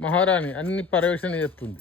మహారాణి అన్ని పర్యవేక్షణ చేస్తుంది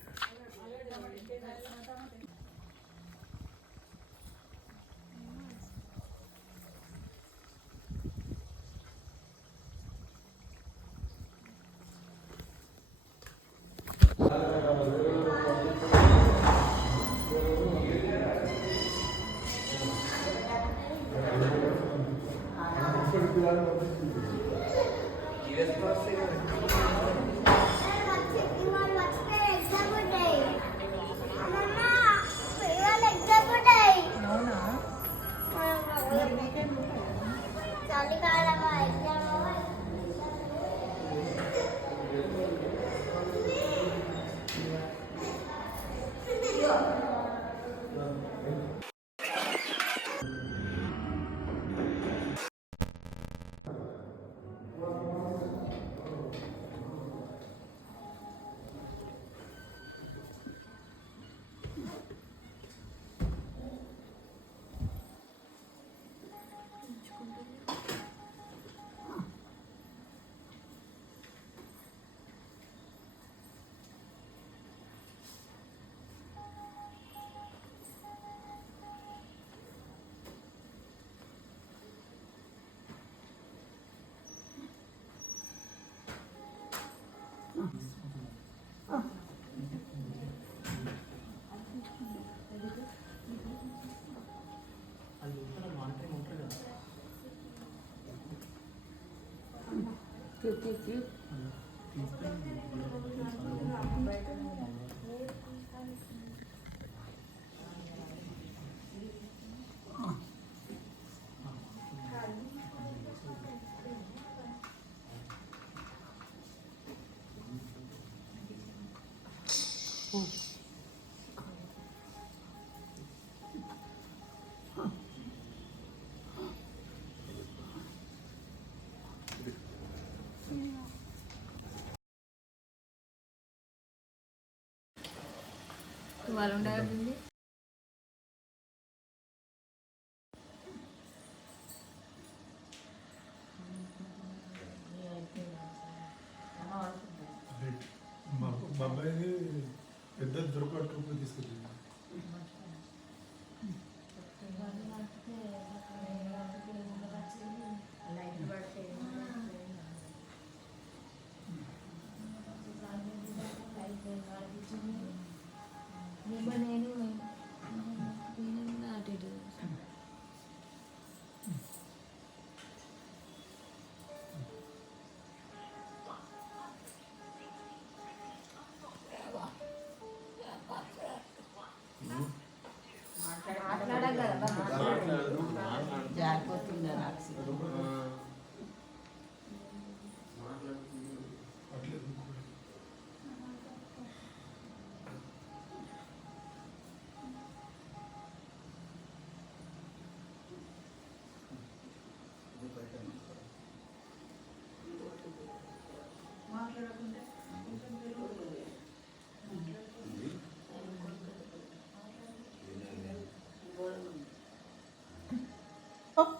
వాళ్ళు ఉండాలి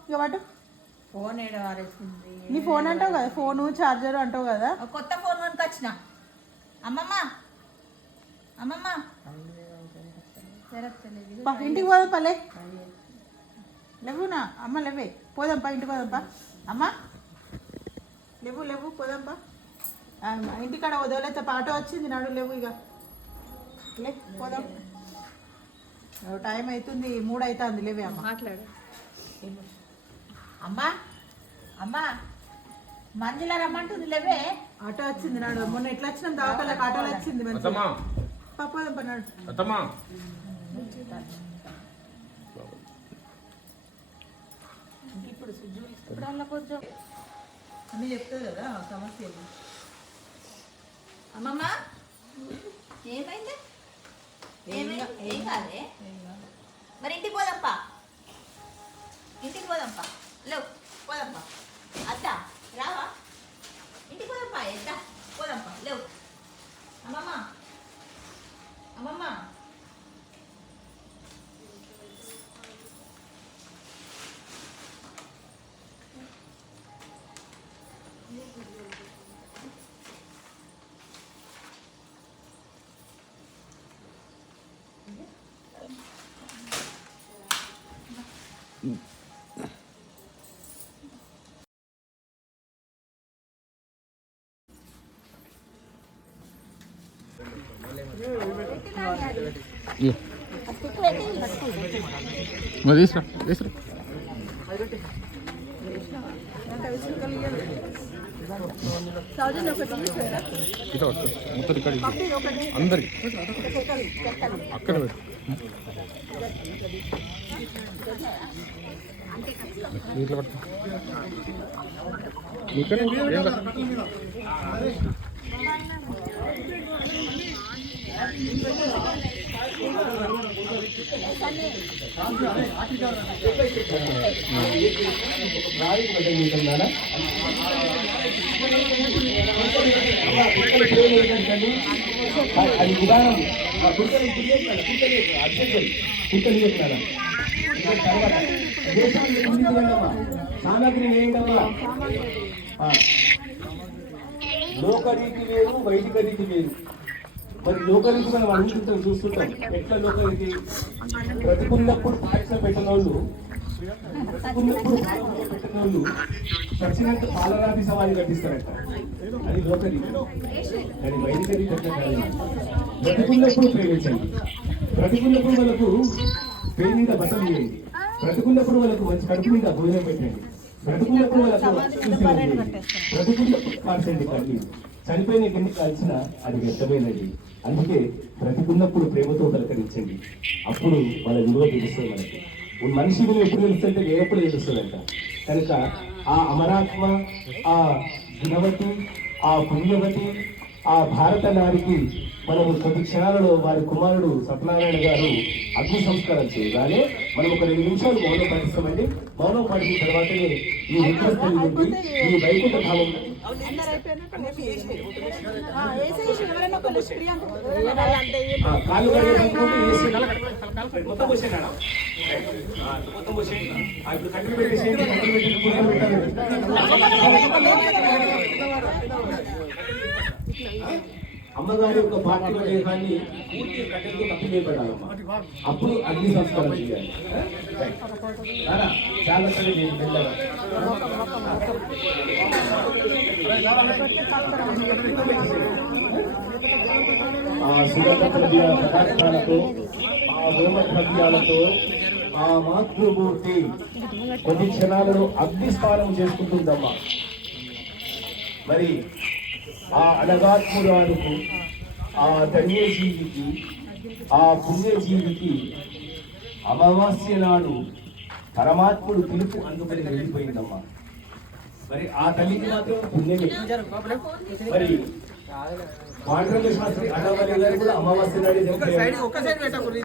ఇక పట్టు ఫోన్ ఏడ వారేసింది నీ ఫోన్ అంటావు కదా ఫోను చార్జర్ అంటావు కదా. కొత్త ఫోన్ కొనుకొచ్చిన. అమ్మమ్మ అమ్మమ్మ. పా, ఇంటికి పోదాం పల్లె. లేవునా? అమ్మ లేవే. పోదాంపా ఇంటికి పోదాంపా అమ్మ లేవు లేవు పోదాంపా ఆ, ఇంటికాడ వదలైతే పాట వచ్చింది నాడు లేవు ఇక లే పోదాం. టైం అవుతుంది మూడు అవుతుంది లేవే అమ్మ. మాట్లాడు. అమ్మా అమ్మా మంజుల రమ్మంటుంది లేవే. ఆటో వచ్చింది నాడు మొన్న ఎట్లా వచ్చినాం? దవాఖాలకు ఆటోలో వచ్చింది మంచిగా అత్తమ్మా. పా, పోదాం పా నాడు. అత్తమ్మా. ఇప్పుడు ఇప్పుడు కొంచెం. అన్నీ చెప్తుంది కదా సమస్య. అమ్మమ్మ ఏమైంది? ఏమైంది ఏం కాదే. మరి ఇంటికి పోదాంపా. ఇంటికి పోదాంపా. Look, Kodampa. Ata, Rava. Hindi Kodampa, look. Amama. Amama. Mm. తీసుకురా తీసుకురా తీసురా. ఇట్లా పట్టుకో. మొత్తం ఇక్కడ అందరికి. అక్కడ పెట్టు. ఇట్లా పట్టు. ఇక్కడ ఏం కాదు. అది విధానం కుక్కలు కుక్కలు చెప్తారా తర్వాత దేశాన్ని ముందుకు వెళ్ళమ్మా ఏంటమ్మా ఆ. లోకరీతి వేరు వైదిక రీతి వేరు మరి లోకరీతి మనం అనుకుంటాం చూస్తుంటాం ఎట్లా లోకరీతి బ్రతికున్నప్పుడు పాయసం పెట్టిన వాళ్ళు బ్రతికున్నప్పుడు పాయసం పెట్టిన వాళ్ళు చచ్చినంత పాలరాతి సమాధి కట్టిస్తారట. అది లోకరీతి కానీ వైదిక రీతి అట్లా కాదు. బ్రతికున్నప్పుడు ప్రేమించండి. బ్రతికున్నప్పుడు వాళ్ళకు పేరు మీద బట్టలు ఇవ్వండి బ్రతికున్నప్పుడు వాళ్ళకు మంచి కడుపు మీద భోజనం పెట్టండి. బ్రతికున్నప్పుడు వాళ్ళకు చూసేయండి. బ్రతికున్నప్పుడు మార్చండి కళ్ళు చనిపోయిన కింద కాల్చిన అది వ్యర్థమైనది అందుకే బ్రతికున్నప్పుడు ప్రేమతో పలకరించండి. అప్పుడు వాళ్ళ విలువ తెలుస్తుంది మనకి. మనిషి విలువ ఎప్పుడు తెలుస్తుంటే ఎప్పుడు తెలుస్తుందంట. కనుక ఆ అమరాత్మ ఆ గుణవతి ఆ పుణ్యవతి ఆ భారత నారికి మనము కొద్ది క్షణాలలో వారి కుమారుడు సత్యనారాయణ గారు అగ్ని సంస్కారం చేయగానే మనం ఒక రెండు నిమిషాలు మౌనం పాటిస్తామండి. మౌనం పాటించిన తర్వాతనే ఈ విగ్రహస్థలి నుండి ఈ వైకుంఠ ధామం కాళ్ళు మొత్తం మొత్తం ఇప్పుడు పెట్టేసేయండి. పెట్టి అమ్మగారి యొక్క పార్టీ దేహాన్ని పూర్తి కట్టెలతో కప్పి అప్పుడు అగ్ని సంస్కారం చేయాలి. చాలా సరే నేను వెళ్ళాను. ఆ సుగంధ ద్రవ్య పదార్థాలతో ఆ హోమ ద్రవ్యాలతో ఆ మాతృమూర్తి కొన్ని క్షణాలను అగ్ని స్నానం చేసుకుంటుందమ్మా. మరి ఆ అనగాత్మురాలకు ఆ ధన్యజీవికి ఆ పుణ్యజీవికి అమావాస్య నాడు పరమాత్ముడు పిలుపు అందుకని వెళ్ళిపోయిందమ్మా. మరి ఆ తల్లికి మాత్రం పుణ్యమే. మరి పాండురంగ శాస్త్రి అన్నవల్లి గారు కూడా అమావాస్య నాడే.